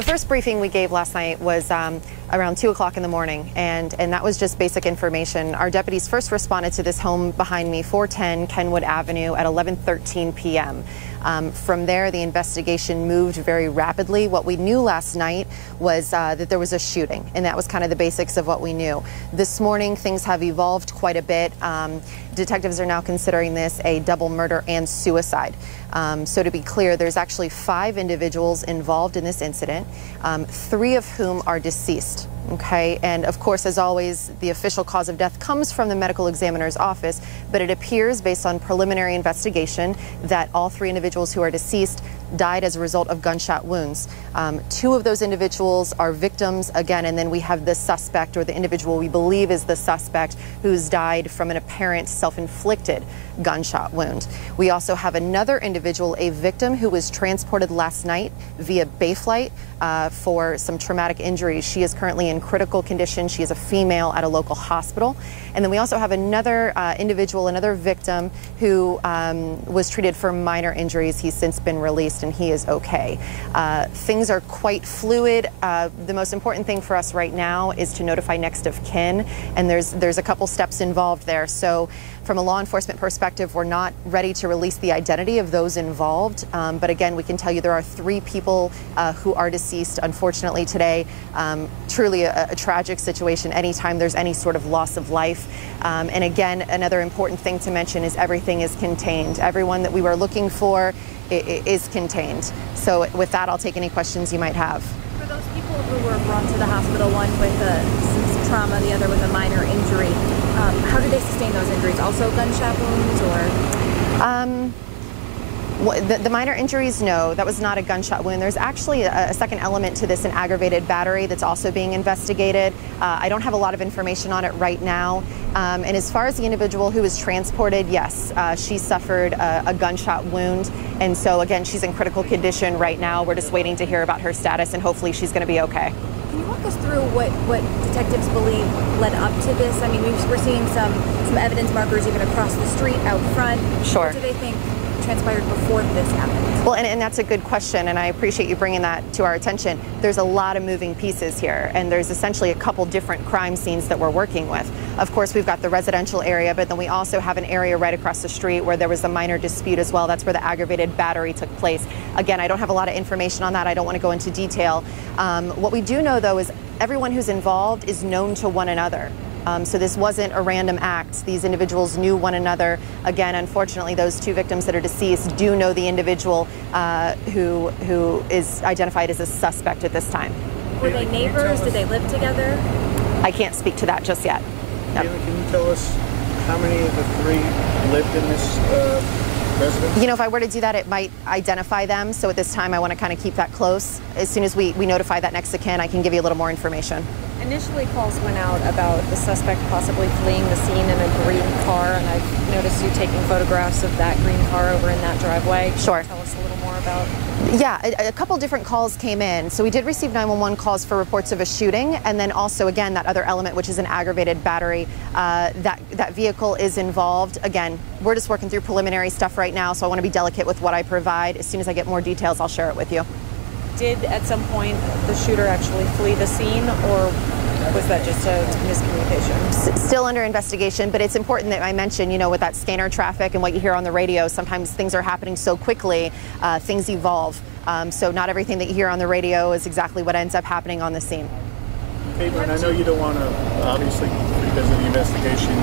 the first briefing we gave last night was around 2 o'clock in the morning, and that was just basic information. Our deputies first responded to this home behind me, 410 Kenwood Avenue, at 11:13 p.m. From there, the investigation moved very rapidly. What we knew last night was that there was a shooting, and that was kind of the basics of what we knew. This morning, things have evolved quite a bit. Detectives are now considering this a double murder and suicide. So to be clear, there's actually 5 individuals involved in this incident, 3 of whom are deceased. Okay, and of course, as always, the official cause of death comes from the medical examiner's office, but it appears, based on preliminary investigation, that all 3 individuals who are deceased died as a result of gunshot wounds. 2 of those individuals are victims, again, and then we have the suspect, or the individual we believe is the suspect, who's died from an apparent self-inflicted gunshot wound. We also have another individual, a victim, who was transported last night via Bayflight for some traumatic injuries. She is currently in critical condition. She is a female at a local hospital. And then we also have another individual, another victim, who was treated for minor injuries. He's since been released and he is okay. Things are quite fluid. The most important thing for us right now is to notify next of kin, and there's a couple steps involved there. So from a law enforcement perspective, we're not ready to release the identity of those involved, but again, we can tell you there are 3 people who are deceased, unfortunately, today. Truly a tragic situation anytime there's any sort of loss of life. And again, another important thing to mention is everything is contained. Everyone that we were looking for is contained. So with that, I'll take any questions you might have. For those people who were brought to the hospital, one with some trauma, the other with a minor injury, how did they sustain those injuries? Also gunshot wounds, or? The minor injuries, no, that was not a gunshot wound. There's actually a second element to this, an aggravated battery, that's also being investigated. I don't have a lot of information on it right now. And as far as the individual who was transported, yes, she suffered a gunshot wound. And so again, she's in critical condition right now. We're just waiting to hear about her status, and hopefully she's going to be okay. Can you walk us through what detectives believe led up to this? I mean, we're seeing some evidence markers even across the street, out front. Sure. What do they think transpired before this happened? Well, and that's a good question, and I appreciate you bringing that to our attention. There's a lot of moving pieces here, and there's essentially a couple different crime scenes that we're working with. Of course, we've got the residential area, but then we also have an area right across the street where there was a minor dispute as well. That's where the aggravated battery took place. Again, I don't have a lot of information on that. I don't want to go into detail. What we do know, though, is everyone who's involved is known to one another. So this wasn't a random act. These individuals knew one another. Again, unfortunately, those 2 victims that are deceased do know the individual who is identified as a suspect at this time. Were they neighbors? Did they live together? I can't speak to that just yet. Yep. Can you tell us how many of the 3 lived in this residence? You know, if I were to do that, it might identify them. So at this time, I want to kind of keep that close. As soon as we notify that next of kin, I can give you a little more information. Initially, calls went out about the suspect possibly fleeing the scene in a green car, and I've noticed you taking photographs of that green car over in that driveway. Sure. Tell us a little more about. Yeah, a couple different calls came in. So we did receive 911 calls for reports of a shooting, and then also, again, that other element, which is an aggravated battery. That vehicle is involved. Again, we're just working through preliminary stuff right now, so I want to be delicate with what I provide. As soon as I get more details, I'll share it with you. Did, at some point, the shooter actually flee the scene, or was that just a miscommunication? Still under investigation, but it's important that I mention, you know, with that scanner traffic and what you hear on the radio, sometimes things are happening so quickly, things evolve. So not everything that you hear on the radio is exactly what ends up happening on the scene. Caitlin, I know you don't want to, obviously, because of the investigation,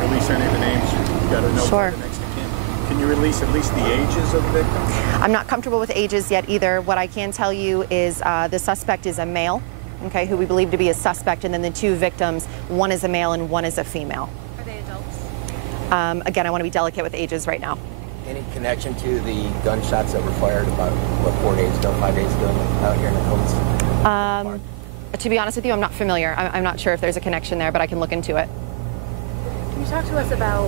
release any of the names. You've got to know Sure. the next of kin. Can you release at least the ages of the victims? I'm not comfortable with ages yet either. What I can tell you is the suspect is a male, okay, who we believe to be a suspect, and then the 2 victims, one is a male and one is a female. Are they adults? Again, I want to be delicate with ages right now. Any connection to the gunshots that were fired about, what, 4 days ago, 5 days ago out here in Nokomis? To be honest with you, I'm not familiar. I'm not sure if there's a connection there, but I can look into it. Can you talk to us about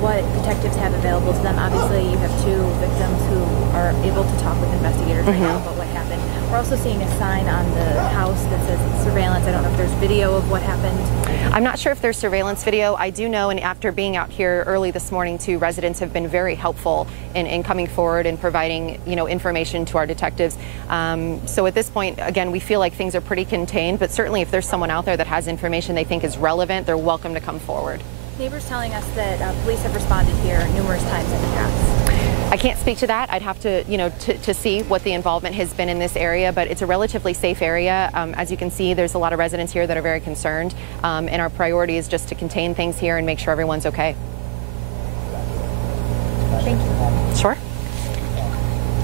what detectives have available to them? Obviously, you have 2 victims who are able to talk with investigators right now about what happened. We're also seeing a sign on the house that says surveillance. I don't know if there's video of what happened. I'm not sure if there's surveillance video. I do know, and after being out here early this morning too, residents have been very helpful in coming forward and providing, you know, information to our detectives. So at this point, again, we feel like things are pretty contained, but certainly if there's someone out there that has information they think is relevant, they're welcome to come forward. Neighbors telling us that police have responded here numerous times in the past. I can't speak to that. I'd have to, you know, to see what the involvement has been in this area, but it's a relatively safe area. As you can see, there's a lot of residents here that are very concerned, and our priority is just to contain things here and make sure everyone's okay. Thank you. Sure.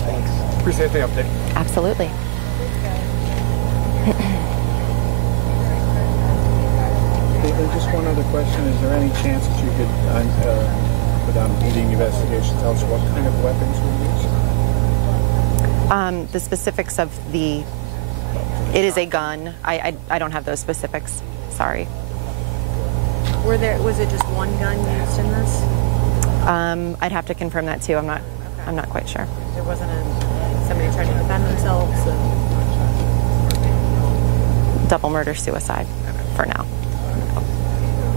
Thanks. Appreciate the update. Absolutely. And just one other question, is there any chance that you could, without leading investigation, tell us what kind of weapons were used? The specifics of it is a gun. I don't have those specifics, sorry. Was it just one gun used in this? I'd have to confirm that too. I'm not quite sure. There wasn't somebody trying to defend themselves? Double murder suicide for now.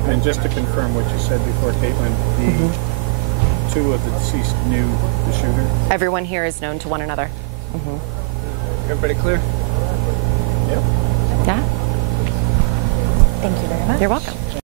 And just to confirm what you said before, Caitlin, the two of the deceased knew the shooter? Everyone here is known to one another. Everybody clear? Yep. Yeah. Thank you very much. You're welcome.